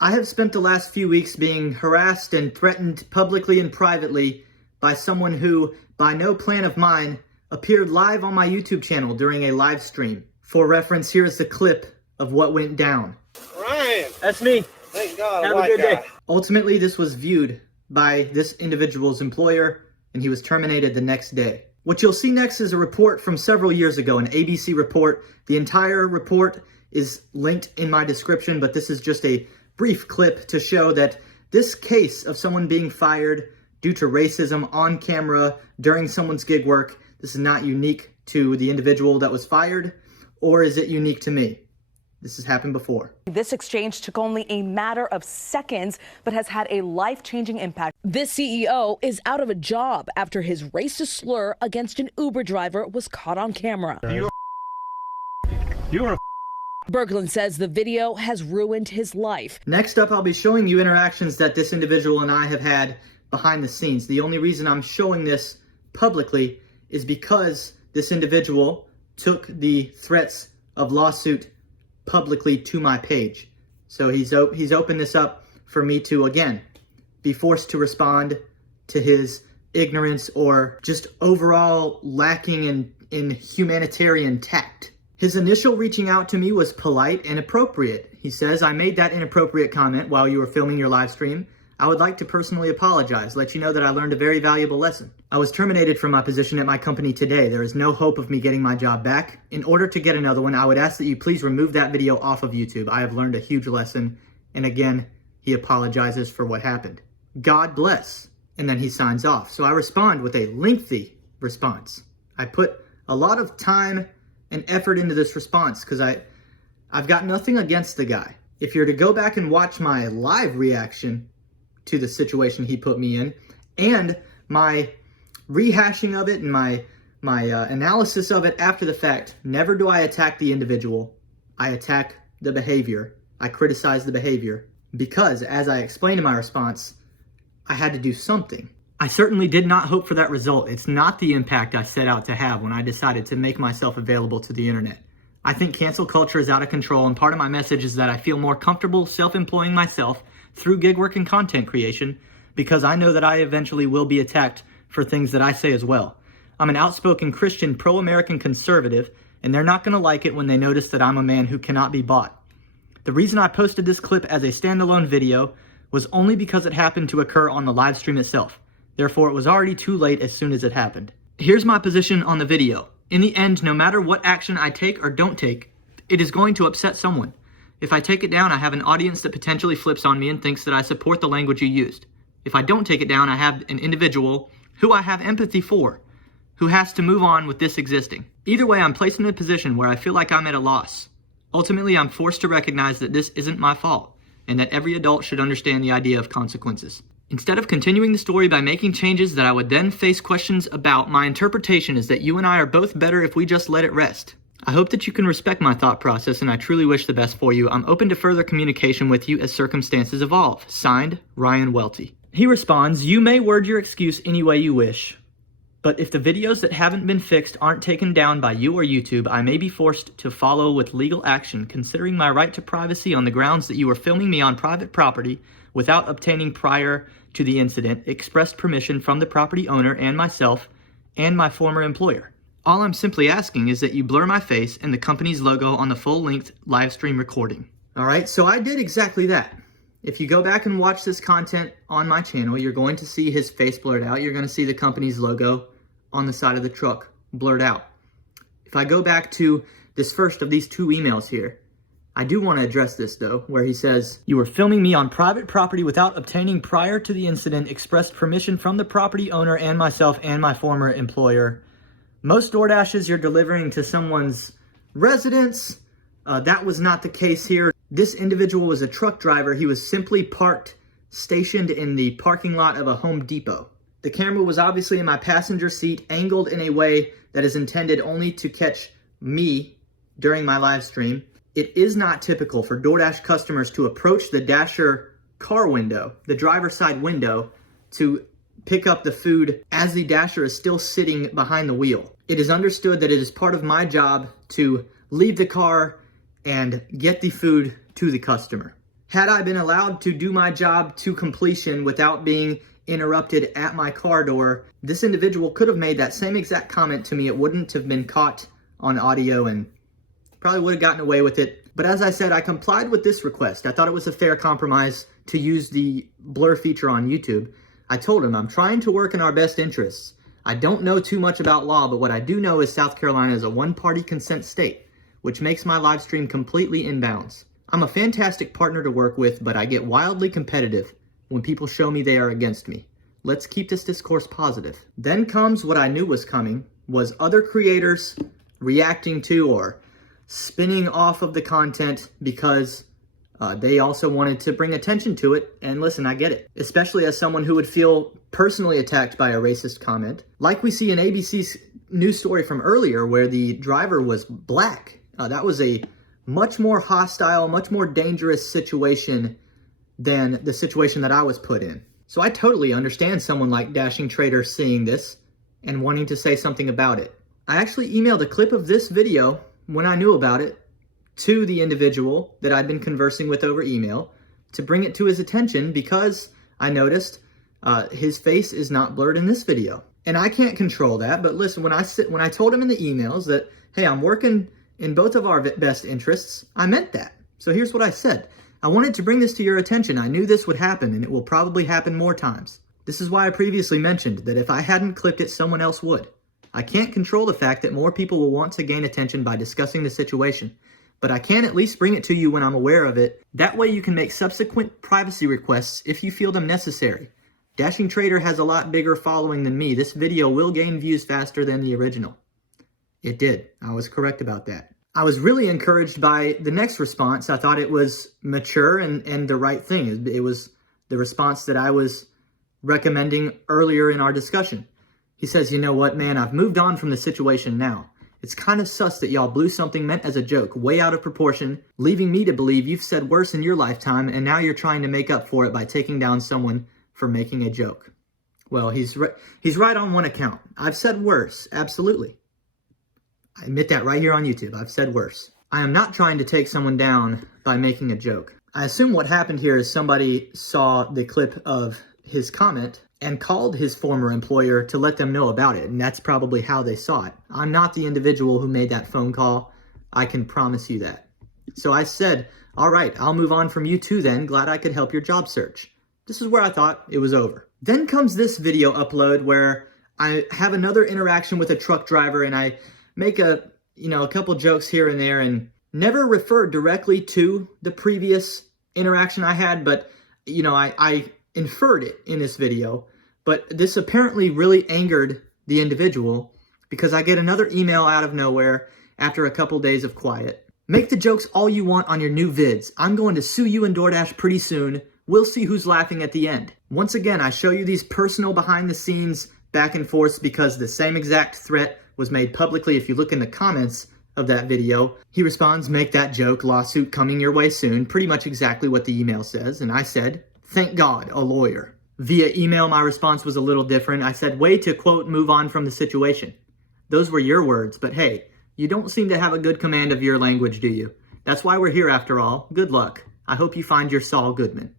I have spent the last few weeks being harassed and threatened publicly and privately by someone who, by no plan of mine, appeared live on my YouTube channel during a live stream. For reference, here is the clip of what went down. Ryan! That's me. Thank God. Have a good day. Ultimately, this was viewed by this individual's employer, and he was terminated the next day. What you'll see next is a report from several years ago, an ABC report. The entire report is linked in my description, but this is just a brief clip to show that this case of someone being fired due to racism on camera during someone's gig work, this is not unique to the individual that was fired, or is it unique to me? This has happened before. This exchange took only a matter of seconds, but has had a life-changing impact. This CEO is out of a job after his racist slur against an Uber driver was caught on camera. You're a Berglund says the video has ruined his life. Next up, I'll be showing you interactions that this individual and I have had behind the scenes. The only reason I'm showing this publicly is because this individual took the threats of lawsuit publicly to my page. So he's opened this up for me to, again, be forced to respond to his ignorance or just overall lacking in humanitarian tact. His initial reaching out to me was polite and appropriate. He says, "I made that inappropriate comment while you were filming your live stream. I would like to personally apologize, let you know that I learned a very valuable lesson. I was terminated from my position at my company today. There is no hope of me getting my job back. In order to get another one, I would ask that you please remove that video off of YouTube. I have learned a huge lesson." And again, he apologizes for what happened. God bless. And then he signs off. So I respond with a lengthy response. I put a lot of time and effort into this response because I've got nothing against the guy. If you're to go back and watch my live reaction to the situation he put me in and my rehashing of it and my analysis of it after the fact, never do I attack the individual. I attack the behavior. I criticize the behavior because, as I explained in my response, I had to do something. I certainly did not hope for that result. It's not the impact I set out to have when I decided to make myself available to the internet. I think cancel culture is out of control, and part of my message is that I feel more comfortable self-employing myself through gig work and content creation because I know that I eventually will be attacked for things that I say as well. I'm an outspoken Christian pro-American conservative, and they're not going to like it when they notice that I'm a man who cannot be bought. The reason I posted this clip as a standalone video was only because it happened to occur on the live stream itself. Therefore, it was already too late as soon as it happened. Here's my position on the video. In the end, no matter what action I take or don't take, it is going to upset someone. If I take it down, I have an audience that potentially flips on me and thinks that I support the language you used. If I don't take it down, I have an individual who I have empathy for, who has to move on with this existing. Either way, I'm placed in a position where I feel like I'm at a loss. Ultimately, I'm forced to recognize that this isn't my fault, and that every adult should understand the idea of consequences. Instead of continuing the story by making changes that I would then face questions about, my interpretation is that you and I are both better if we just let it rest. I hope that you can respect my thought process, and I truly wish the best for you. I'm open to further communication with you as circumstances evolve. Signed, Ryan Welty. He responds, "You may word your excuse any way you wish, but if the videos that haven't been fixed aren't taken down by you or YouTube, I may be forced to follow with legal action, considering my right to privacy on the grounds that you were filming me on private property without obtaining prior to the incident expressed permission from the property owner and myself and my former employer. All I'm simply asking is that you blur my face and the company's logo on the full-length live stream recording." All right, so I did exactly that. If you go back and watch this content on my channel, you're going to see his face blurred out. You're going to see the company's logo on the side of the truck blurred out. If I go back to this first of these two emails here, I do want to address this though, where he says, "You were filming me on private property without obtaining prior to the incident expressed permission from the property owner and myself and my former employer. Most DoorDashes you're delivering to someone's residence. That was not the case here. This individual was a truck driver. He was simply stationed in the parking lot of a Home Depot. The camera was obviously in my passenger seat, angled in a way that is intended only to catch me during my live stream. It is not typical for DoorDash customers to approach the Dasher car window, the driver's side window, to pick up the food as the Dasher is still sitting behind the wheel. It is understood that it is part of my job to leave the car and get the food to the customer. Had I been allowed to do my job to completion without being interrupted at my car door, this individual could have made that same exact comment to me. It wouldn't have been caught on audio and probably would have gotten away with it. But as I said, I complied with this request. I thought it was a fair compromise to use the blur feature on YouTube. I told him I'm trying to work in our best interests. I don't know too much about law, but what I do know is South Carolina is a one-party consent state, which makes my live stream completely in bounds. I'm a fantastic partner to work with, but I get wildly competitive when people show me they are against me. Let's keep this discourse positive. Then comes what I knew was coming, was other creators reacting to or spinning off of the content because they also wanted to bring attention to it. And listen, I get it, especially as someone who would feel personally attacked by a racist comment. Like we see in ABC's news story from earlier where the driver was black. That was a much more hostile, much more dangerous situation than the situation that I was put in. So I totally understand someone like Dashing Trader seeing this and wanting to say something about it. I actually emailed a clip of this video when I knew about it to the individual that I'd been conversing with over email to bring it to his attention because I noticed his face is not blurred in this video. And I can't control that, but listen, when I told him in the emails that, hey, I'm working in both of our best interests, I meant that. So here's what I said. I wanted to bring this to your attention. I knew this would happen, and it will probably happen more times. This is why I previously mentioned that if I hadn't clipped it, someone else would. I can't control the fact that more people will want to gain attention by discussing the situation, but I can at least bring it to you when I'm aware of it. That way you can make subsequent privacy requests if you feel them necessary. Dashing Trader has a lot bigger following than me. This video will gain views faster than the original. It did. I was correct about that. I was really encouraged by the next response. I thought it was mature and the right thing. It was the response that I was recommending earlier in our discussion. He says, you know what, man, I've moved on from the situation now. It's kind of sus that y'all blew something meant as a joke way out of proportion, leaving me to believe you've said worse in your lifetime, and now you're trying to make up for it by taking down someone for making a joke. Well, he's right on one account. I've said worse, absolutely. I admit that right here on YouTube. I've said worse. I am not trying to take someone down by making a joke. I assume what happened here is somebody saw the clip of his comment and called his former employer to let them know about it, and that's probably how they saw it. I'm not the individual who made that phone call. I can promise you that. So I said, all right, I'll move on from you too then. Glad I could help your job search. This is where I thought it was over. Then comes this video upload where I have another interaction with a truck driver and I make a couple jokes here and there and never refer directly to the previous interaction I had, but I inferred it in this video. But this apparently really angered the individual because I get another email out of nowhere after a couple days of quiet. Make the jokes all you want on your new vids. I'm going to sue you and DoorDash pretty soon. We'll see who's laughing at the end. Once again, I show you these personal behind the scenes back and forths because the same exact threat was made publicly. If you look in the comments of that video, he responds, make that joke, lawsuit coming your way soon. Pretty much exactly what the email says. And I said, thank God, a lawyer. Via email, my response was a little different. I said, way to, quote, move on from the situation. Those were your words, but hey, you don't seem to have a good command of your language, do you? That's why we're here after all. Good luck. I hope you find your Saul Goodman.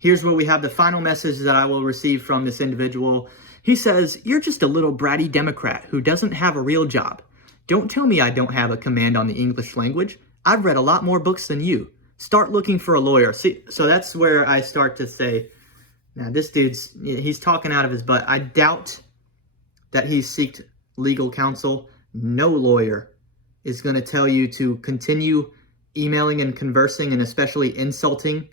Here's where we have the final message that I will receive from this individual. He says, you're just a little bratty Democrat who doesn't have a real job. Don't tell me I don't have a command on the English language. I've read a lot more books than you. Start looking for a lawyer. See, so that's where I start to say, now this he's talking out of his butt. I doubt that he's sought legal counsel. No lawyer is going to tell you to continue emailing and conversing and especially insulting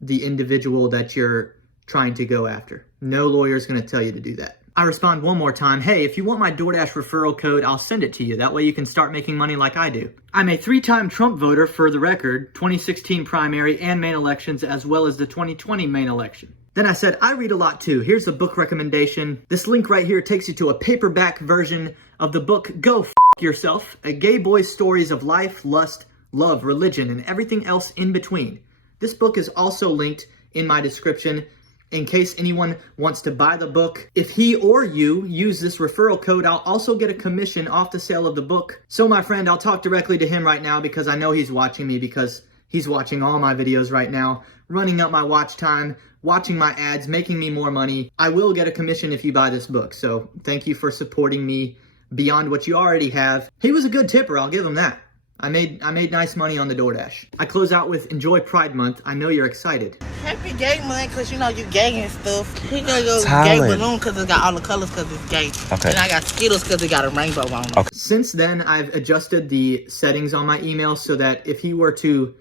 the individual that you're trying to go after. No lawyer is going to tell you to do that. I respond one more time, hey, if you want my DoorDash referral code, I'll send it to you. That way you can start making money like I do. I'm a 3-time Trump voter for the record, 2016 primary and main elections, as well as the 2020 main election. Then I said, I read a lot too. Here's a book recommendation. This link right here takes you to a paperback version of the book Go F*** Yourself, a gay boy's stories of life, lust, love, religion, and everything else in between. This book is also linked in my description in case anyone wants to buy the book. If he or you use this referral code, I'll also get a commission off the sale of the book. So my friend, I'll talk directly to him right now because I know he's watching me, because he's watching all my videos right now, running up my watch time, watching my ads, making me more money. I will get a commission if you buy this book. So thank you for supporting me beyond what you already have. He was a good tipper, I'll give him that. I made nice money on the DoorDash. I close out with Enjoy Pride Month. I know you're excited. Happy gay month, because you know you gay and stuff. He got a Talent. gay balloon because it got all the colors because it's gay. Okay. And I got Skittles because it got a rainbow on it. Okay. Since then, I've adjusted the settings on my email so that if he were to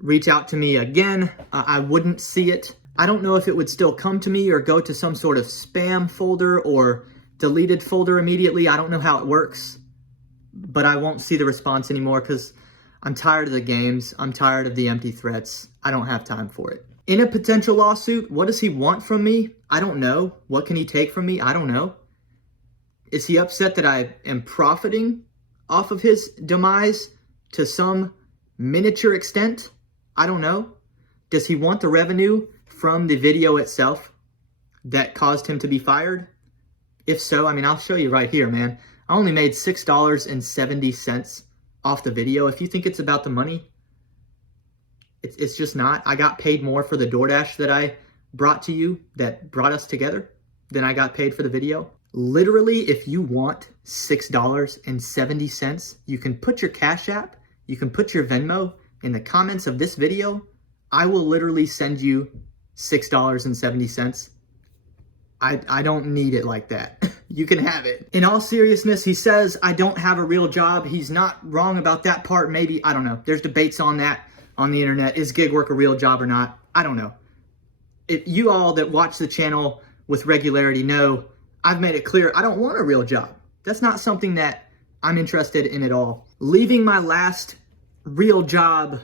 reach out to me again, I wouldn't see it. I don't know if it would still come to me or go to some sort of spam folder or deleted folder immediately. I don't know how it works, but I won't see the response anymore because I'm tired of the games. I'm tired of the empty threats. I don't have time for it. In a potential lawsuit, what does he want from me? I don't know. What can he take from me? I don't know. Is he upset that I am profiting off of his demise to some miniature extent? I don't know. Does he want the revenue from the video itself that caused him to be fired? If so, I mean, I'll show you right here, man. I only made $6.70 off the video. If you think it's about the money, it's just not. I got paid more for the DoorDash that I brought to you, that brought us together, than I got paid for the video. Literally, if you want $6.70, you can put your Cash App, you can put your Venmo in the comments of this video. I will literally send you $6.70. I don't need it like that. You can have it. In all seriousness, he says I don't have a real job. He's not wrong about that part. Maybe, I don't know. There's debates on that on the internet. Is gig work a real job or not? I don't know. If you all that watch the channel with regularity know I've made it clear I don't want a real job. That's not something that I'm interested in at all. Leaving my last real job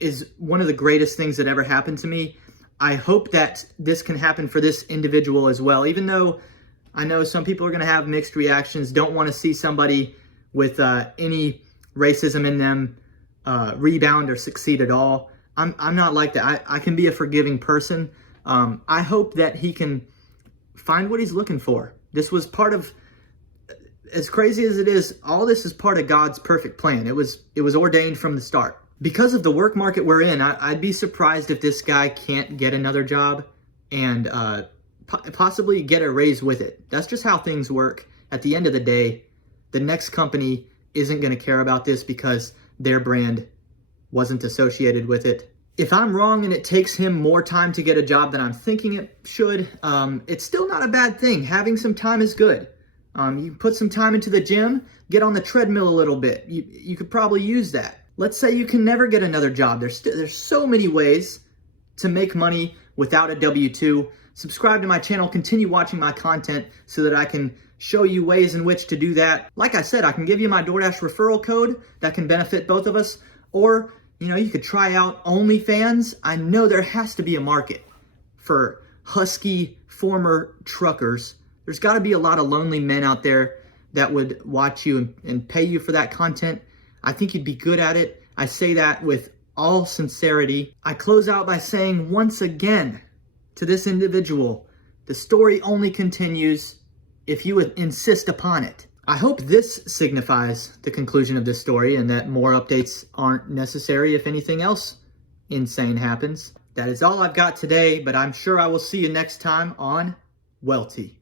is one of the greatest things that ever happened to me. I hope that this can happen for this individual as well, even though I know some people are going to have mixed reactions, don't want to see somebody with any racism in them rebound or succeed at all. I'm not like that. I can be a forgiving person. I hope that he can find what he's looking for. This was part of, as crazy as it is, all this is part of God's perfect plan. It was ordained from the start. Because of the work market we're in, I'd be surprised if this guy can't get another job and possibly get a raise with it. That's just how things work. At the end of the day, the next company isn't going to care about this because their brand wasn't associated with it. If I'm wrong and it takes him more time to get a job than I'm thinking it should, it's still not a bad thing. Having some time is good. You put some time into the gym, get on the treadmill a little bit. You could probably use that. Let's say you can never get another job. There's so many ways to make money without a W-2. Subscribe to my channel, continue watching my content so that I can show you ways in which to do that. Like I said, I can give you my DoorDash referral code that can benefit both of us. Or, you could try out OnlyFans. I know there has to be a market for husky former truckers. There's got to be a lot of lonely men out there that would watch you and pay you for that content. I think you'd be good at it. I say that with all sincerity. I close out by saying once again to this individual, the story only continues if you insist upon it. I hope this signifies the conclusion of this story and that more updates aren't necessary if anything else insane happens. That is all I've got today, but I'm sure I will see you next time on Welty.